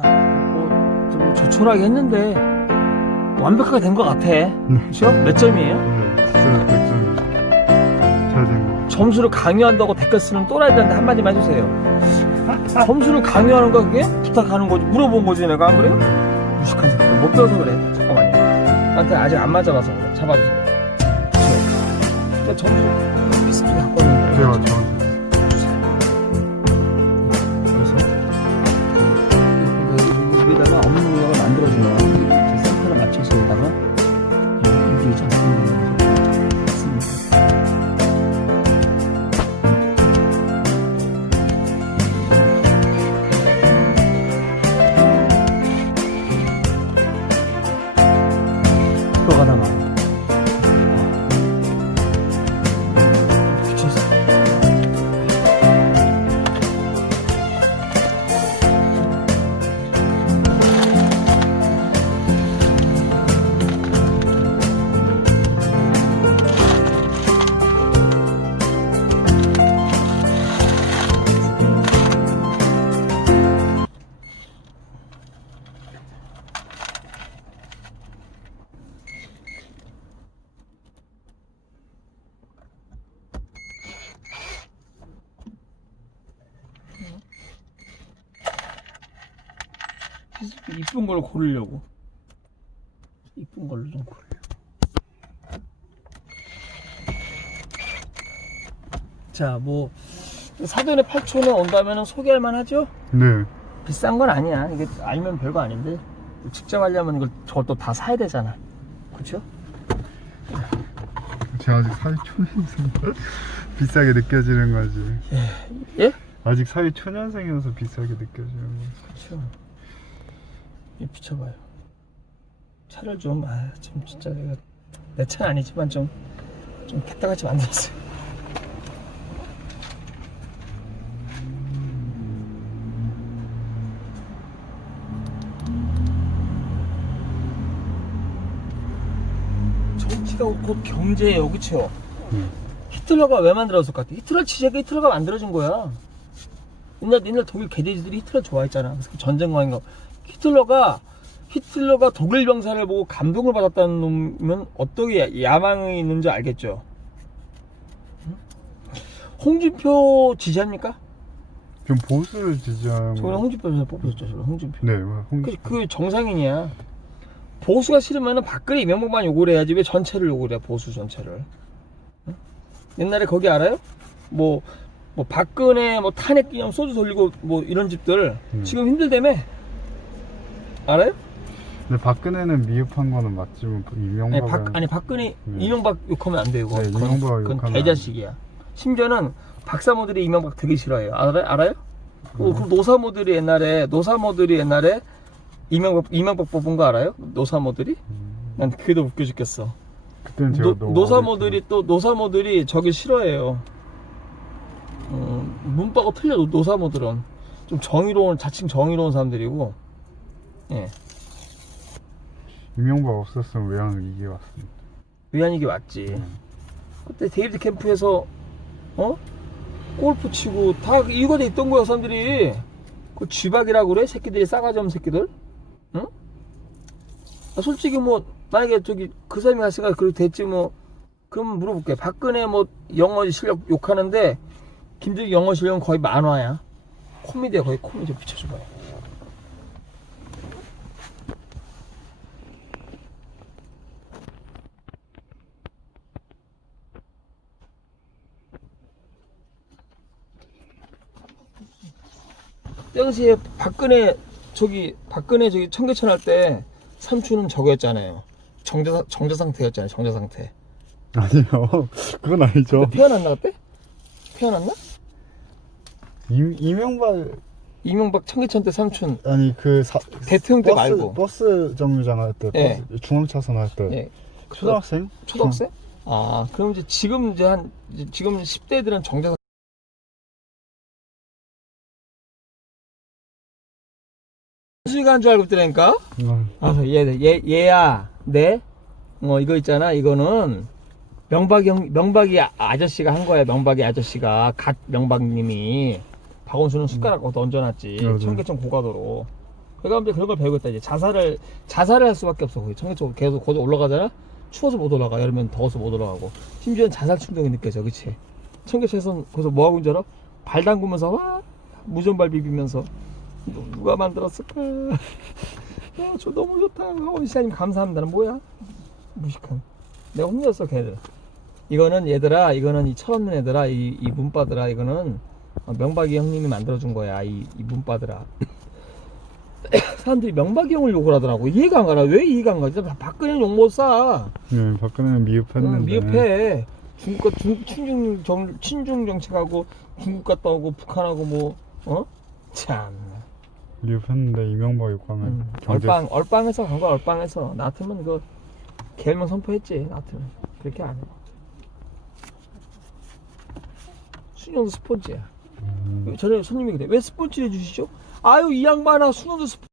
자, 뭐, 좀뭐 조촐하게 했는데 완벽하게 된 것 같아. 그렇죠? 몇 점이에요? 네, 잘된 거. 점수를 강요한다고 댓글 쓰는 또라이들한테 한마디만 해주세요. 점수를 강요하는 거 그게 부탁하는 거지 물어본 거지 내가 안 그래요? 무식한 새끼 못 배워서 그래 잠깐만요 나한테 아직 안 맞아봐서 그래 잡아주세요 그쵸? 그러니까 점수 비슷하게 갖고 왔는데 제가 저한테 그래 이쁜 걸 고르려고 이쁜 걸로 좀 고르려고 자뭐 사돈의 8초는 온다면 소개할 만하죠? 네. 비싼 건 아니야 이게 알면 별거 아닌데 직접 하려면 이걸 저것도 다 사야 되잖아 그쵸? 제가 아직 사회 초년생 비싸게 느껴지는 거지. 예? 아직 사회 초년생이어서 비싸게 느껴지는 거지. 이 비춰봐요 차를 좀, 아, 좀 진짜 내가 내 차는 아니지만 좀, 좀 개떡같이 만들었어요. 정치가 곧 경제예요, 그쵸? 음. 히틀러가 왜 만들었을 것 같아? 히틀러 지제가 히틀러가 만들어준 거야. 옛날 옛날 독일 개돼지들이 히틀러 좋아했잖아. 그래서 그 전쟁광인 거. 히틀러가 히틀러가 독일 병사를 보고 감동을 받았다는 놈은 어떻게 야망이 있는지 알겠죠? 응? 홍준표 지지합니까? 좀 보수를 지지하는 거. 홍준표 전에 뽑혔죠, 저번에 홍준표. 네, 뭐, 홍... 그, 그 정상인이야. 보수가 싫으면 박근혜 이명박만 욕을 해야지 왜 전체를 욕을 해 보수 전체를. 응? 옛날에 거기 알아요? 뭐, 뭐 박근혜 뭐 탄핵 기념 소주 돌리고 뭐 이런 집들 음. 지금 힘들다며? 알아요? 근데 박근혜는 미흡한 거는 맞지만 아니, 이명박은 박, 아니 박근혜 네. 이명박 욕하면 안. 그건, 네, 그건- 이명박 그건 욕하면 개자식이야. 심지어는 박사모들이 이명박 되게 싫어해요. 알아요? 알아요? 어, 그럼 노사모들이 옛날에 노사모들이 옛날에 이명박 이명박 뽑은 거 알아요? 노사모들이? 음, 난 그게 더 웃겨 죽겠어. 그때는 제가 노, 너무 노 사모들이 또 노사모들이 저기 싫어해요. 어, 문바가 틀려 노- 노사모들은 좀 정의로운 자칭 정의로운 사람들이고. 예. 이명박 없었으면 이게 왔습니다. 위안이기 왔지. 음. 그때 데이비드 캠프에서 어 골프 치고 다 이유가 돼 있던 거야 사람들이 그 쥐박이라고 그래 새끼들이 싸가지 없는 새끼들 응? 아, 솔직히 뭐 만약에 저기 그 사람이 가시가 그렇게 됐지 뭐 그럼 물어볼게 박근혜 뭐 영어 실력 욕하는데 김정일 영어 실력은 거의 만화야 코미디야 거의 코미디 비춰줘봐요 당시에 박근혜 저기 박근혜 저기 청계천 할 때 삼촌은 저거였잖아요. 정자 정자 상태였잖아요. 정자 상태. 아니요, 그건 아니죠. 피어났나 그때? 피어났나? 이, 이명박 이명박 청계천 때 삼촌 아니 그 사, 대통령 때 버스, 말고. 버스 정류장 할 때, 예. 중앙차선 할 때, 예. 초등학생? 초등학생? 아 그럼 이제 지금 이제 한 이제 지금 10대들은 정자 수익한 줄 알고 있더라니까? 음, 알았어, 얘, 얘, 얘야, 네? 어, 이거 있잖아. 이거는 명박이 형, 명박이 아- 아저씨가 한 거야. 명박이 아저씨가. 갓 명박님이. 박원순은 숟가락 음. 얹어놨지. 맞아. 청계천 고가도로. 그러니까 그런 걸 배우겠다 이제 자살을 자살을 할 수밖에 없어 거기 청계 쪽으로 계속 거기 올라가잖아 추워서 못 올라가 여름엔 더워서 못 올라가고 심지어는 자살 충동이 느껴져 그치 청계천에서 거기서 뭐 하고 있는 줄 알아? 발 담그면서 와 무전발 비비면서 누- 누가 만들었을까? 야, 저 너무 좋다. 하원 시장님 감사합니다. 는 뭐야? 무식한. 내가 혼냈어 걔들. 이거는 얘들아 이거는 이 철없는 애들아 이, 이 문바들아 이거는 어, 명박이 형님이 만들어준 거야 이, 이 문바들아. 사람들이 명박이 형을 욕을 하더라고. 이해가 안 가라 왜 이해가 안 가지? 박근혜는 욕 못싸 네, 박근혜는 미흡했는데. 응, 미흡해. 중국 가 중, 친중 정, 친중 정책하고 중국 갔다 오고 북한하고 뭐 어? 참 미흡했는데 이명박 욕하면 음, 경제 얼빵 얼빵해서 간 거야 얼빵해서. 나 같으면 그 개명 선포했지 나 같으면. 그렇게 안해. 순영도 스폰지야. 음. 전에 손님이 그래. 왜 스폰지 해주시죠? 아유 이 양반아 순영도 스폰